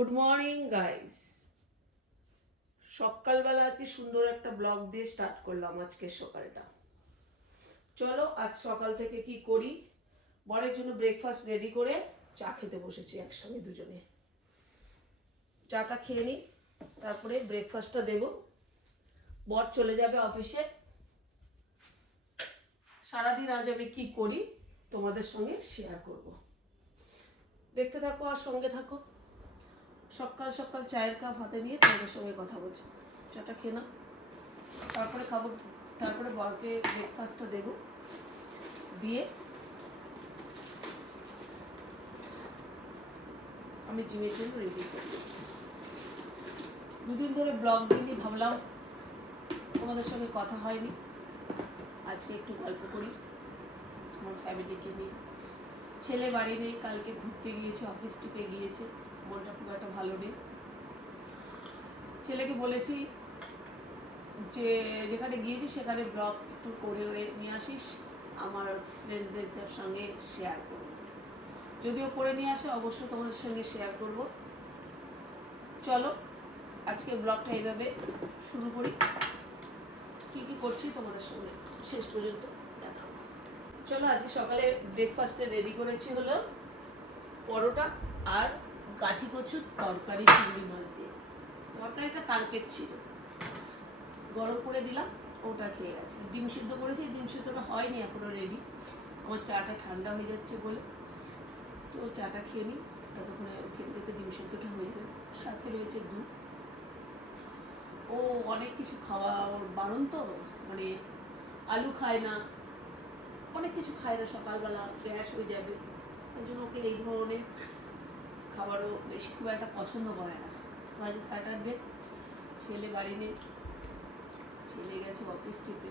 Good morning guys. সকালবেলা আজকে সুন্দর একটা ব্লগ দিয়ে স্টার্ট করলাম আজকের সকালটা। চলো আজ সকাল থেকে কি করি। বরের জন্য ব্রেকফাস্ট রেডি করে চা খেতে বসেছি একসঙ্গে দুজনে। চাটা খেয়ে নিই, তারপরে ব্রেকফাস্টটা দেব। বর চলে যাবে অফিসে। সারাদিন আজ আমি কি করি তোমাদের সঙ্গে শেয়ার করব। দেখতে থাকো আর সঙ্গে থাকো। সকাল সকাল চায়ের কাপ হাতে নিয়ে তোমাদের সঙ্গে কথা বলছি। চাটা খেয়ে নাও, তারপরে খাবো। তারপরে বরকে ব্রেকফাস্টটা দেব, দিয়ে আমি জিমের জন্য রেডি করব। দুদিন ধরে ব্লগ দিইনি, ভাবলাম তোমাদের সঙ্গে কথা হয়নি, আজকে একটু গল্প করি আমার ফ্যামিলিকে নিয়ে। ছেলে বাড়ি নেই, কালকে ঘুরতে গিয়েছে, অফিস ট্রিপে গিয়েছে, মনটা খুব একটা ভালো নেই। ছেলেকে বলেছি যে যেখানে গিয়েছি সেখানে ব্লগ একটু করে নিয়ে আসিস, আমার ফ্রেন্ডসদের সঙ্গে শেয়ার করব। যদিও করে নিয়ে আসে অবশ্যই তোমাদের সঙ্গে শেয়ার করব। চলো আজকে ব্লগটা এইভাবে শুরু করি। কি কি করছি তোমাদের সঙ্গে শেষ পর্যন্ত দেখাবো। চলো আজকে সকালে ব্রেকফাস্টে রেডি করেছি হলো পরোটা আর গাঠি কচুর তরকারি চিংড়ি মাছ দিয়ে। তরকারিটা কালকের ছিল, গরম করে দিলাম, ওটা খেয়ে গেছে। ডিম সিদ্ধ করেছি, ডিম সিদ্ধটা হয়নি এখনো রেডি, আমার চাটা ঠান্ডা হয়ে যাচ্ছে বলে। তো চাটা খেয়ে নিই, ততক্ষণে খেতে খেতে ডিম সিদ্ধটা হয়ে যাবে। সাথে রয়েছে দুধ। ও অনেক কিছু খাওয়া ওর বারণ, তো মানে আলু খায় না, অনেক কিছু খায় না, সকালবেলা গ্যাস হয়ে যাবে, ওই জন্য ওকে এই ধরনের খাবারও বেশি খুব একটা পছন্দ করে না। আজ স্যাটারডে, ছেলে বাড়ি নেই, ছেলে গেছে অফিস ট্রিপে,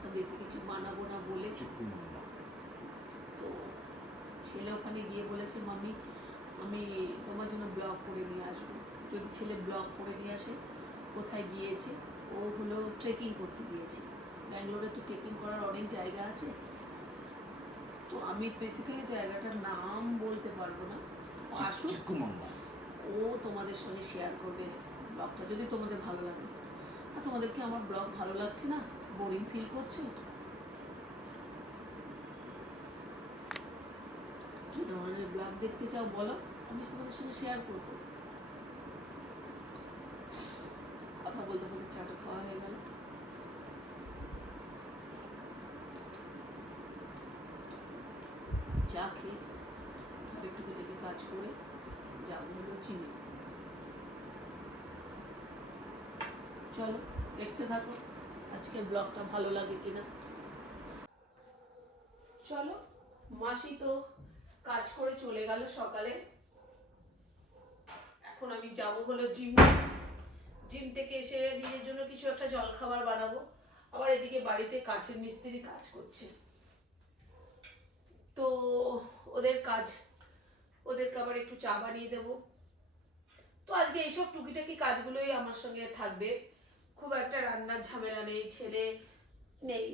তো বেশি কিছু বানাবো না বলে। তো ছেলে ওখানে গিয়ে বলেছে, মামি আমি তোমার জন্য ব্লগ করে নিয়ে আসবো। যদি ছেলে ব্লগ করে নিয়ে আসে কোথায় গিয়েছে, ও হলো ট্রেকিং করতে গিয়েছে। ব্যাঙ্গালোরে তো ট্রেকিং করার অনেক জায়গা আছে, তো আমি বেসিক্যালি জায়গাটার নাম বলতে পারবো না। আসুক, ও তোমাদের সঙ্গে শেয়ার করবে ব্লগটা, যদি তোমাদের ভালো লাগে। আর তোমাদেরকে আমার ব্লগ ভালো লাগছে না, বোরিং ফিল করছো, কি ধরনের ব্লগ দেখতে চাও বলো, আমি তোমাদের সঙ্গে শেয়ার করবো। কথা বলতে বলতে চাটা খাওয়া হয়ে গেল। চা খেয়ে আর একটু থেকে কাজ করে যাবো হলো চিনি। চলো দেখতে থাকো আজকের ব্লগটা ভালো লাগে কিনা। চলো, মাসি তো কাজ করে চলে গেল সকালে, এখন আমি যাবো হলো জিম। জিম থেকে এসে নিজের জন্য কিছু একটা জলখাবার বানাবো। আবার এদিকে বাড়িতে কাঠের মিস্ত্রি কাজ করছে, তো ওদের কাজ, ওদেরকে আবার একটু চা বানিয়ে দেবো। তো আজকে এইসব টুকিটাকি কাজগুলোই আমার সঙ্গে থাকবে, খুব একটা রান্নার ঝামেলা নেই, ছেলে নেই,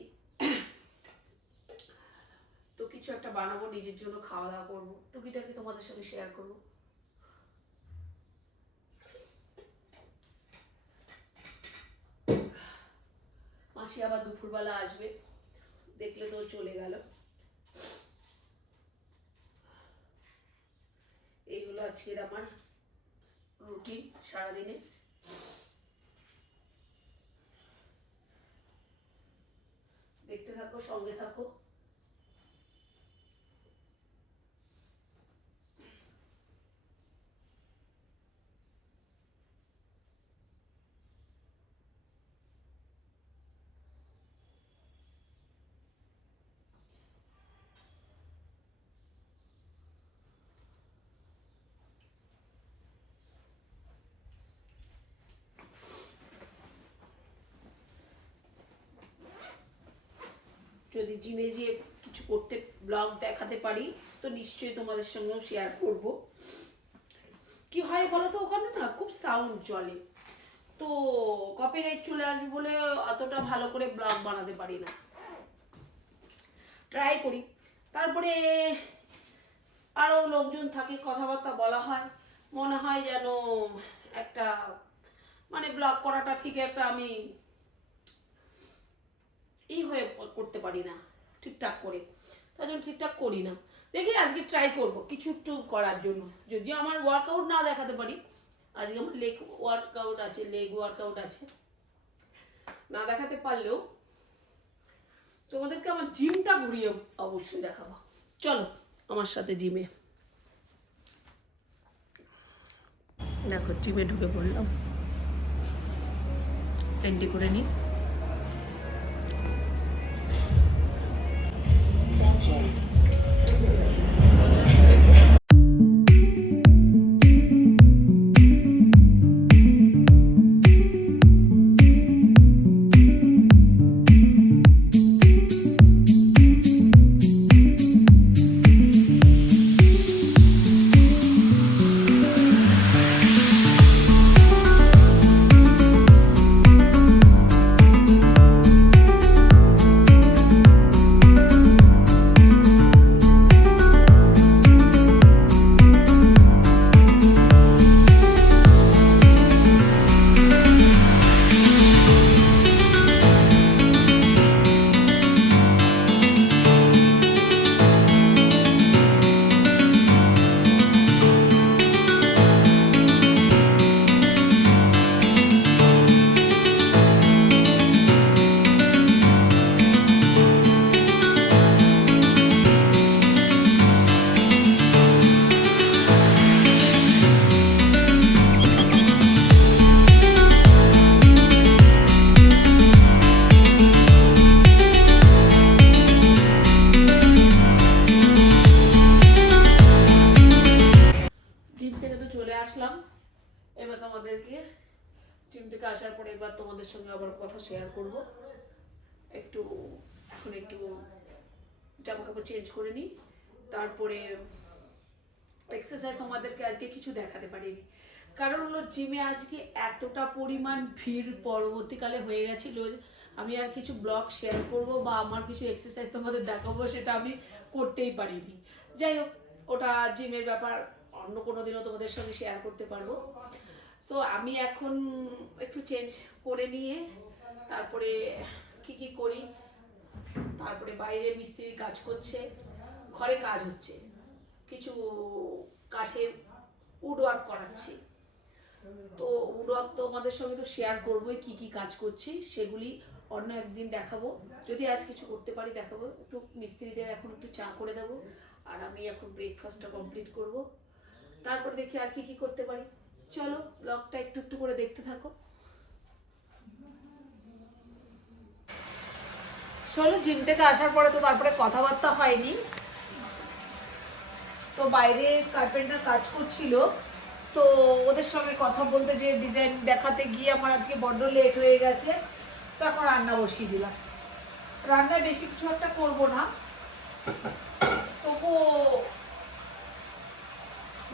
তো কিছু একটা বানাবো, নিজের জন্য খাওয়া দাওয়া করবো, টুকিটাকি তোমাদের সঙ্গে শেয়ার করবো। মাসি আবার দুপুরবেলা আসবে, দেখলে তো চলে গেল। এই হলো আজকের আমার রুটিন সারাদিনে। দেখতে থাকো, সঙ্গে থাকো। যদি জিমে যেয়ে কিছু করতে ব্লগ দেখাতে পারি তো নিশ্চয়ই তোমাদের সঙ্গেও শেয়ার করব। কি হয় বলো তো, ওখানে না খুব সাউন্ড চলে, তো কপিরাইট চলে আসবে বলে অতটা ভালো করে ব্লগ বানাতে পারি না, ট্রাই করি। তারপরে আরও লোকজন থাকে, কথাবার্তা বলা হয়, মনে হয় যেন একটা মানে ব্লগ করাটা ঠিক একটা আমি হয়ে করতে পারি না ঠিকঠাক করে, তার জন্য ঠিকঠাক করি না। দেখি আজকে ট্রাই করব কিছু একটু করার জন্য, যদিও আমার ওয়ার্কআউট না দেখাতে পারি। আজকে আমার লেগ ওয়ার্কআউট আছে, না দেখাতে পারলেও তোমাদেরকে আমার জিমটা ঘুরিয়ে অবশ্যই দেখাবো। চলো আমার সাথে জিমে। দেখো জিমে ঢুকে পড়লাম, এন্ট্রি করে নিই। এবার তোমাদেরকে জিম থেকে আসার পরে এবার তোমাদের সঙ্গে আবার কথা শেয়ার করব। একটু এখন একটু জামা কাপড় চেঞ্জ করে নিই, তারপরে এক্সারসাইজ তোমাদেরকে আজকে কিছু দেখাতে পারিনি, কারণ হলো জিমে আজকে এতটা পরিমাণ ভিড় পরবর্তীকালে হয়ে গেছিল, আমি আর কিছু ব্লগ শেয়ার করব বা আমার কিছু এক্সারসাইজ তোমাদের দেখাবো সেটা আমি করতেই পারিনি। যাই হোক, ওটা জিমের ব্যাপার, অন্য কোনো দিনও তোমাদের সঙ্গে শেয়ার করতে পারবো। সো আমি এখন একটু চেঞ্জ করে নিয়ে তারপরে কি করি, তারপরে বাইরে মিস্ত্রির কাজ করছে, ঘরে কাজ হচ্ছে, কিছু কাঠের উড ওয়ার্ক করাচ্ছি। তো উড ওয়ার্ক তো আমাদের সঙ্গে তো শেয়ার করবোই, কি কাজ করছি সেগুলি অন্য একদিন দেখাবো। যদি আজ কিছু করতে পারি দেখাবো। একটু মিস্ত্রিদের এখন একটু চা করে দেবো, আর আমি এখন ব্রেকফাস্টটা কমপ্লিট করব, তারপর দেখি আর কি করতে পারি। চলো ব্লগটা একটু করে দেখতে থাকো। চলো, জিম থেকে আসার পরে তো তারপরে কথাবার্তা হয়নি, তো বাইরে কার্পেন্টার কাজ করছিল, তো ওদের সঙ্গে কথা বলতে, যে ডিজাইন দেখাতে গিয়ে আমার আজকে বড্ড লেট হয়ে গেছে, তো এখন রান্না বসিয়ে দিলাম। রান্নায় বেশি কিছু একটা করবো না, তবুও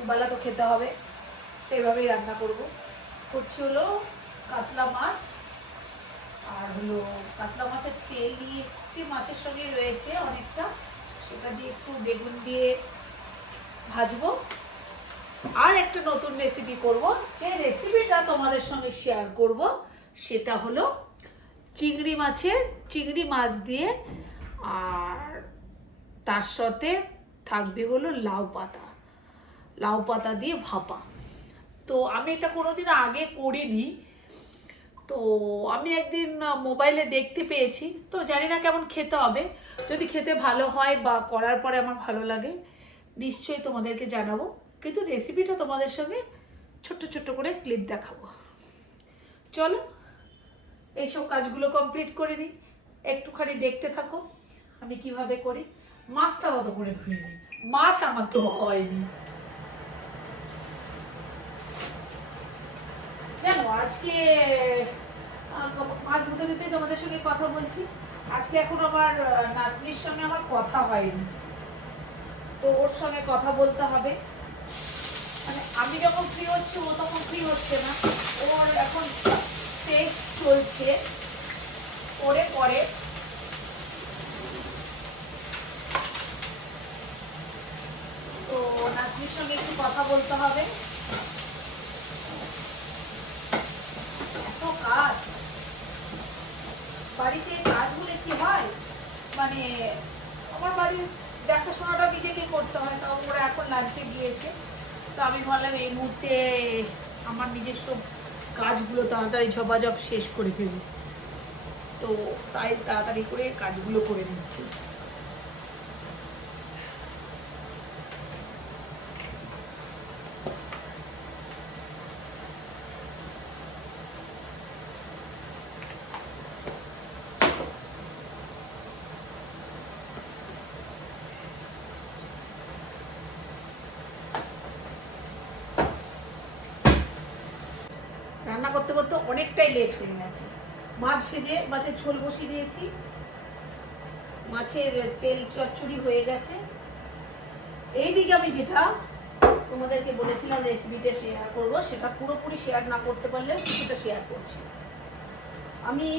বেলা তো খেতে হবে, সেইভাবেই রান্না করবো। করছি হলো কাতলা মাছ, আর হলো কাতলা মাছের তেল নিয়ে এসেছি, মাছের সঙ্গে রয়েছে অনেকটা, সেটা দিয়ে একটু বেগুন দিয়ে ভাজবো। আর একটা নতুন রেসিপি করব, এই রেসিপিটা তোমাদের সঙ্গে শেয়ার করব, সেটা হলো চিংড়ি মাছ দিয়ে, আর তার সাথে থাকবে হলো লাউ পাতা দিয়ে ভাপা। তো আমি এটা কোনোদিন আগে করিনি, তো আমি একদিন মোবাইলে দেখতে পেয়েছি, তো জানি না কেমন খেতে হবে। যদি খেতে ভালো হয় বা করার পরে আমার ভালো লাগে নিশ্চয়ই তোমাদেরকে জানাবো, কিন্তু রেসিপিটা তোমাদের সঙ্গে ছোট্ট করে ক্লিপ দেখাবো। চলো এইসব কাজগুলো কমপ্লিট করে নিই, একটুখানি দেখতে থাকো আমি কিভাবে করি। মাছটা অত করে ধুয়ে নিই, মাছ আমার তো হয়নি। জানো আজকে মাছ ধুতে ধুতে তোমাদের সঙ্গে কথা বলছি, আজকে এখন আমার নাতনির সঙ্গে আমার কথা হয়নি, তো ওর সঙ্গে কথা বলতে হবে। মানে আমি যখন ফ্রি হচ্ছি ও তখন ফ্রি হচ্ছে না, ওর এখন টেস্ট চলছে, পরে তো তোমাদের সঙ্গে একটু কথা বলতে হবে। এত কাজ বাড়িতে, কাজগুলো কি হয় মানে আমার বাড়ির দেখাশোনাটা নিজেকে করতে হয়। তাও ওরা এখন লাঞ্চে গিয়েছে, তো আমি ভাবলাম এই মুহূর্তে আমার নিজস্ব কাজগুলো তাড়াতাড়ি ঝপাঝপ শেষ করে ফেলি, তো তাই তাড়াতাড়ি করে কাজগুলো করে নিচ্ছি। রান্না করতে করতে অনেকটাই লেট হয়ে গেছে। মাছ ভেজে মাছের ঝোল বসিয়ে দিয়েছি, মাছের তেল চচ্চড়ি হয়ে গেছে। এইদিকে আমি যেটা তোমাদেরকে বলেছিলাম রেসিপিটা শেয়ার করবো, সেটা পুরোপুরি শেয়ার না করতে পারলেও কিছুটা শেয়ার করছি। আমি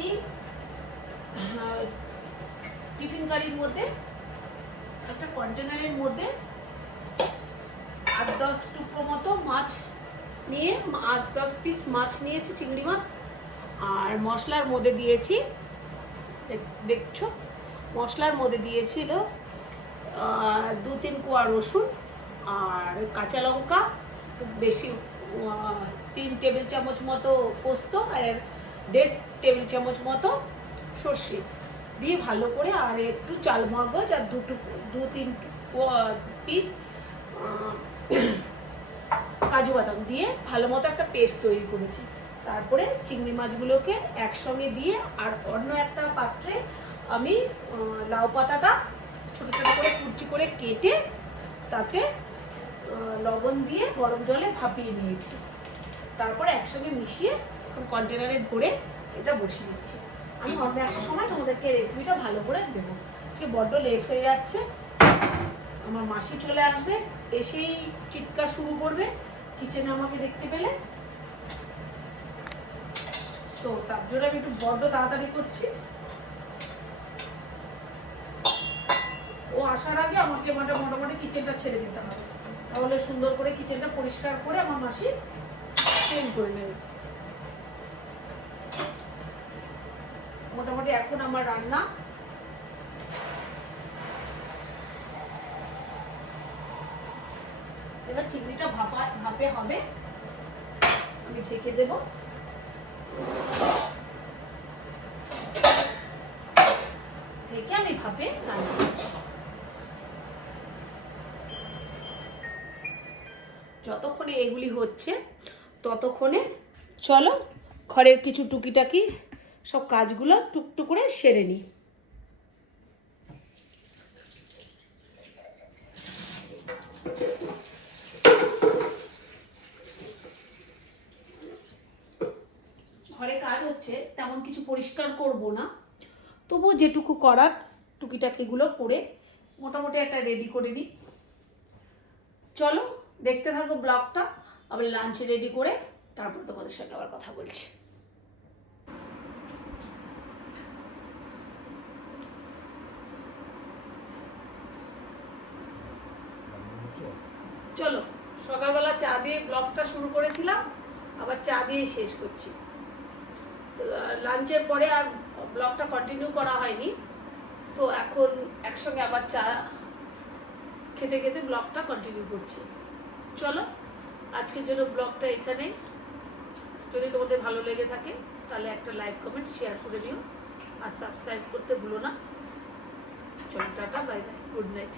টিফিন গাড়ির মধ্যে একটা কন্টেনারের মধ্যে 8-10 টুকরো মতো মাছ নিয়ে 8-10 পিস মাছ নিয়েছি, চিংড়ি মাছ। আর মশলার মধ্যে দিয়েছি, দেখছো মশলার মধ্যে দিয়েছিল 2-3 কোয়া রসুন আর কাঁচা লঙ্কা, বেশি 3 টেবিল চামচ মতো পোস্ত আর 1.5 টেবিল চামচ মতো সর্ষে দিয়ে ভালো করে, আর একটু চাল মগজ আর 2-3 পিস কাজু বাদাম দিয়ে ভালো মতো একটা পেস্ট তৈরি করেছি। তারপরে চিংড়ি মাছগুলোকে একসঙ্গে দিয়ে আর অন্য একটা পাত্রে আমি লাউ পাতাটা ছোটো ছোটো করে কুচি করে কেটে তাতে লবণ দিয়ে গরম জলে ভাপিয়ে নিয়েছি। তারপরে একসঙ্গে মিশিয়ে কন্টেনারে ভরে এটা বসিয়ে দিচ্ছি। আমি অন্য একটা সময় তোমাদেরকে রেসিপিটা ভালো করে দেবো। আজকে বড্ড লেট হয়ে যাচ্ছে, আমার মাসি চলে আসবে, এসেই চিৎকার শুরু করবে কিচেনে আমাকে দেখতে পেলে, তো তার জন্য আমি একটু বড্ড তাড়াতাড়ি করছি। ও আসার আগে আমাকে মোটামুটি কিচেনটা ছেড়ে দিতে হবে, তাহলে সুন্দর করে কিচেনটা পরিষ্কার করে আমার মাসি ক্লিন করে নেবে। মোটামুটি এখন আমার রান্না এবার চিংড়িটা ভাপে হবে, আমি ঢেকে দেব। ঢেকে আমি ভাপে রান্না করব। যতক্ষণে এগুলি হচ্ছে ততক্ষণে চলো ঘরের কিছু টুকিটাকি সব কাজগুলো টুকটুক করে সেরে নিই। ঘরে কাজ হচ্ছে, তেমন কিছু পরিষ্কার করব না, তবু যেটুকু করার টুকিটাকিগুলো করে মোটামুটি একটা রেডি করে নিই। চলো দেখতে থাকো ব্লগটা, আবার লাঞ্চে রেডি করে তারপর তোমাদের সঙ্গে আবার কথা বলছি। চলো, সকালবেলা চা দিয়ে ব্লগটা শুরু করেছিলাম, আবার চা দিয়ে শেষ করছি। লাঞ্চের পরে আর ব্লগটা কন্টিনিউ করা হয়নি, তো এখন একসঙ্গে আবার চা খেতে খেতে ব্লগটা কন্টিনিউ করছি। চলো আজকের জন্য ব্লগটা এখানে, যদি তোমাদের ভালো লেগে থাকে তাহলে একটা লাইক কমেন্ট শেয়ার করে দিও আর সাবস্ক্রাইব করতে ভুলো না। চলো tata, bye bye, good night.